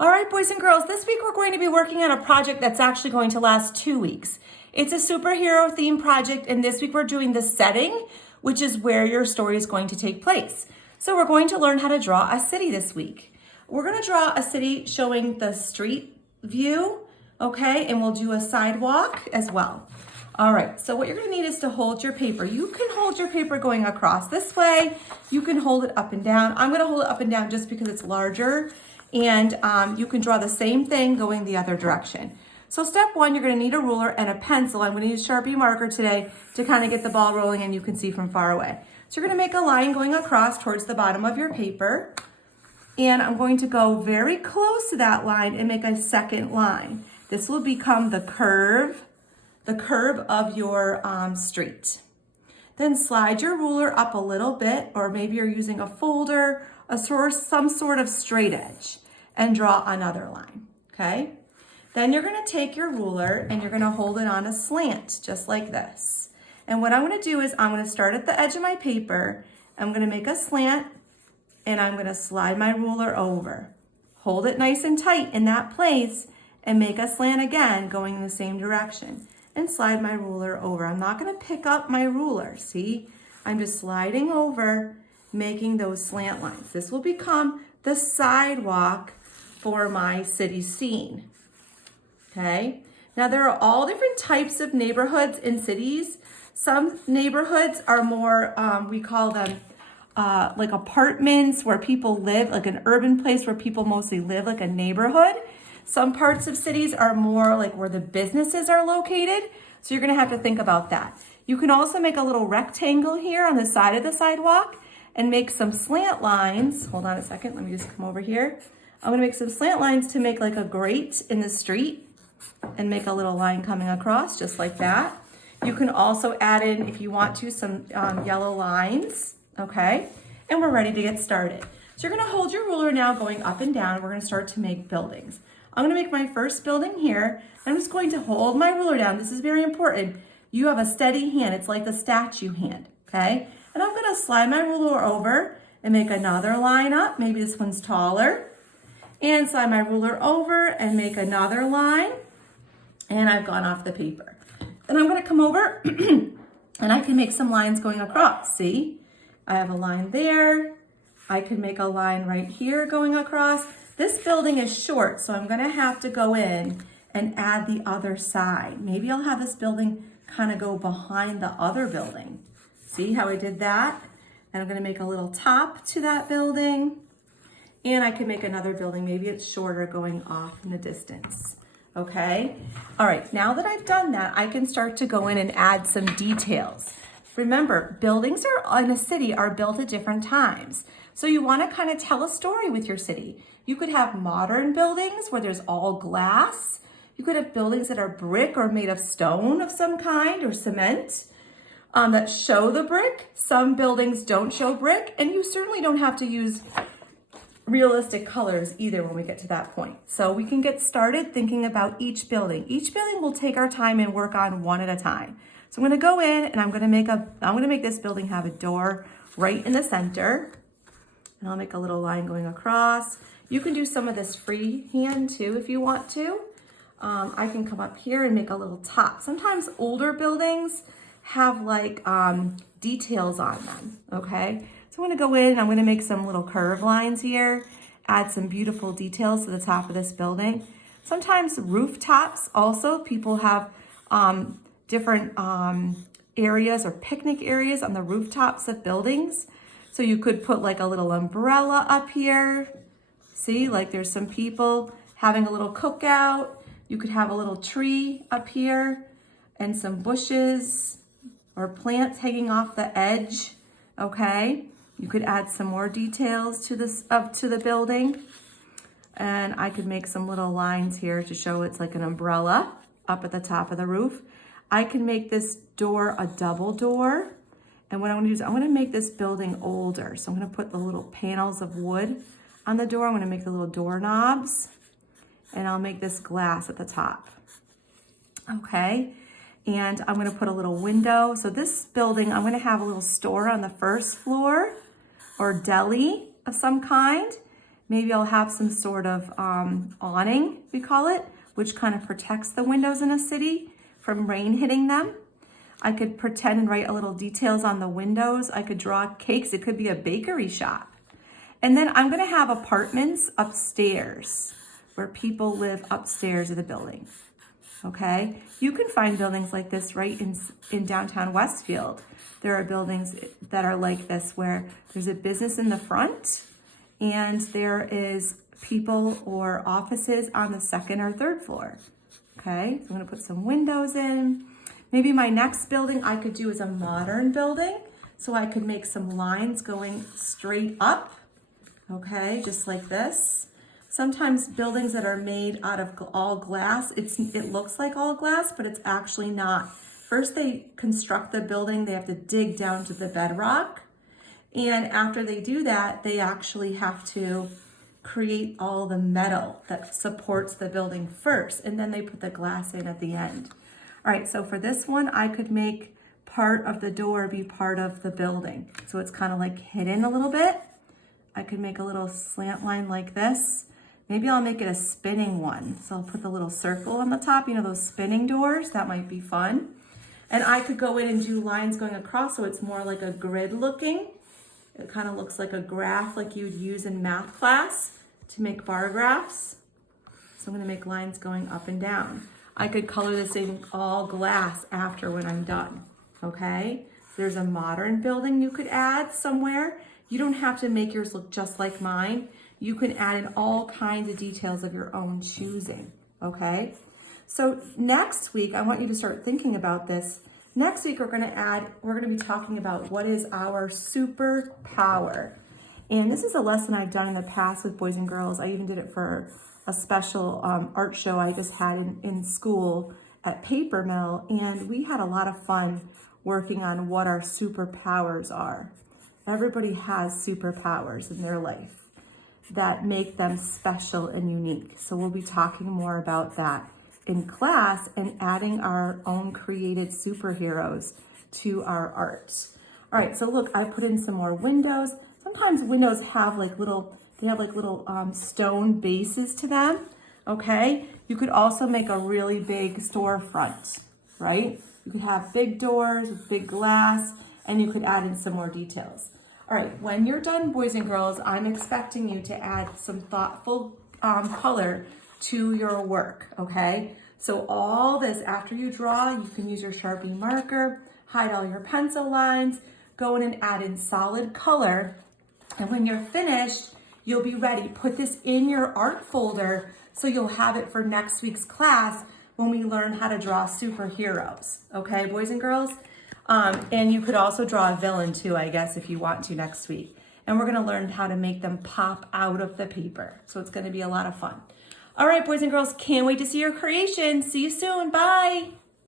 All right, boys and girls, this week we're going to be working on a project that's actually going to last 2 weeks. It's a superhero theme project, and this week we're doing the setting, which is where your story is going to take place. So we're going to learn how to draw a city this week. We're going to draw a city showing the street view, okay, and we'll do a sidewalk as well. All right, so what you're going to need is to hold your paper. You can hold your paper going across this way. You can hold it up and down. I'm going to hold it up and down just because it's larger. And you can draw the same thing going the other direction. So step one, you're gonna need a ruler and a pencil. I'm gonna use Sharpie marker today to kind of get the ball rolling and you can see from far away. So you're gonna make a line going across towards the bottom of your paper. And I'm going to go very close to that line and make a second line. This will become the curve of your street. Then slide your ruler up a little bit, or maybe you're using a folder, some sort of straight edge, and draw another line, okay? Then you're gonna take your ruler and you're gonna hold it on a slant, just like this. And what I'm gonna do is I'm gonna start at the edge of my paper, I'm gonna make a slant, and I'm gonna slide my ruler over. Hold it nice and tight in that place, and make a slant again, going in the same direction, and slide my ruler over. I'm not gonna pick up my ruler, see? I'm just sliding over, making those slant lines. This will become the sidewalk for my city scene, okay? Now there are all different types of neighborhoods in cities. Some neighborhoods are more, we call them like apartments where people live, like an urban place where people mostly live, like a neighborhood. Some parts of cities are more like where the businesses are located. So you're gonna have to think about that. You can also make a little rectangle here on the side of the sidewalk and make some slant lines. Hold on a second, let me just come over here. I'm gonna make some slant lines to make like a grate in the street and make a little line coming across just like that. You can also add in, if you want to, some yellow lines, okay? And we're ready to get started. So you're gonna hold your ruler now going up and down. We're gonna start to make buildings. I'm gonna make my first building here. I'm just going to hold my ruler down. This is very important. You have a steady hand. It's like the statue hand, okay? And I'm gonna slide my ruler over and make another line up. Maybe this one's taller. And slide my ruler over and make another line. And I've gone off the paper. Then I'm gonna come over and I can make some lines going across, see? I have a line there. I can make a line right here going across. This building is short, so I'm gonna have to go in and add the other side. Maybe I'll have this building kind of go behind the other building. See how I did that? And I'm gonna make a little top to that building. And I can make another building, maybe it's shorter going off in the distance, okay? All right, now that I've done that, I can start to go in and add some details. Remember, buildings in a city are built at different times. So you wanna kind of tell a story with your city. You could have modern buildings where there's all glass. You could have buildings that are brick or made of stone of some kind or cement that show the brick. Some buildings don't show brick, and you certainly don't have to use realistic colors either when we get to that point. So we can get started thinking about each building. Each building we'll take our time and work on one at a time. So I'm gonna go in and I'm gonna make this building have a door right in the center. And I'll make a little line going across. You can do some of this freehand too if you want to. I can come up here and make a little top. Sometimes older buildings have like details on them, okay? So I'm gonna go in and I'm gonna make some little curve lines here, add some beautiful details to the top of this building. Sometimes rooftops also, people have different areas or picnic areas on the rooftops of buildings. So you could put like a little umbrella up here. See, like there's some people having a little cookout. You could have a little tree up here and some bushes or plants hanging off the edge, okay? You could add some more details to this up to the building. And I could make some little lines here to show it's like an umbrella up at the top of the roof. I can make this door a double door. And what I'm gonna do is I'm gonna make this building older. So I'm gonna put the little panels of wood on the door. I'm gonna make the little doorknobs and I'll make this glass at the top. Okay, and I'm gonna put a little window. So this building, I'm gonna have a little store on the first floor or deli of some kind. Maybe I'll have some sort of awning, we call it, which kind of protects the windows in a city from rain hitting them. I could pretend and write a little details on the windows. I could draw cakes. It could be a bakery shop. And then I'm gonna have apartments upstairs where people live upstairs of the building, okay? You can find buildings like this right in downtown Westfield. There are buildings that are like this where there's a business in the front and there is people or offices on the second or third floor, okay? So I'm gonna put some windows in. Maybe my next building I could do is a modern building. So I could make some lines going straight up, okay, just like this. Sometimes buildings that are made out of all glass, it looks like all glass, but it's actually not. First they construct the building, they have to dig down to the bedrock. And after they do that, they actually have to create all the metal that supports the building first, and then they put the glass in at the end. All right, so for this one, I could make part of the door be part of the building. So it's kind of like hidden a little bit. I could make a little slant line like this. Maybe I'll make it a spinning one. So I'll put the little circle on the top, you know, those spinning doors, that might be fun. And I could go in and do lines going across so it's more like a grid looking. It kind of looks like a graph like you would use in math class to make bar graphs. So I'm gonna make lines going up and down. I could color this in all glass after when I'm done, okay? There's a modern building you could add somewhere. You don't have to make yours look just like mine. You can add in all kinds of details of your own choosing, okay? So next week, I want you to start thinking about this. Next week, we're gonna be talking about what is our superpower. And this is a lesson I've done in the past with boys and girls. I even did it for a special art show I just had in school at Paper Mill, and we had a lot of fun working on what our superpowers are. Everybody has superpowers in their life that make them special and unique. So we'll be talking more about that in class and adding our own created superheroes to our art. All right, so look, I put in some more windows. Sometimes windows have like little stone bases to them, okay? You could also make a really big storefront, right? You could have big doors with big glass, and you could add in some more details. All right, when you're done, boys and girls, I'm expecting you to add some thoughtful color to your work, okay? So all this, after you draw, you can use your Sharpie marker, hide all your pencil lines, go in and add in solid color, and when you're finished, you'll be ready. Put this in your art folder so you'll have it for next week's class when we learn how to draw superheroes. Okay, boys and girls? And you could also draw a villain too, I guess, if you want to next week. And we're gonna learn how to make them pop out of the paper. So it's gonna be a lot of fun. All right, boys and girls, can't wait to see your creation. See you soon, bye.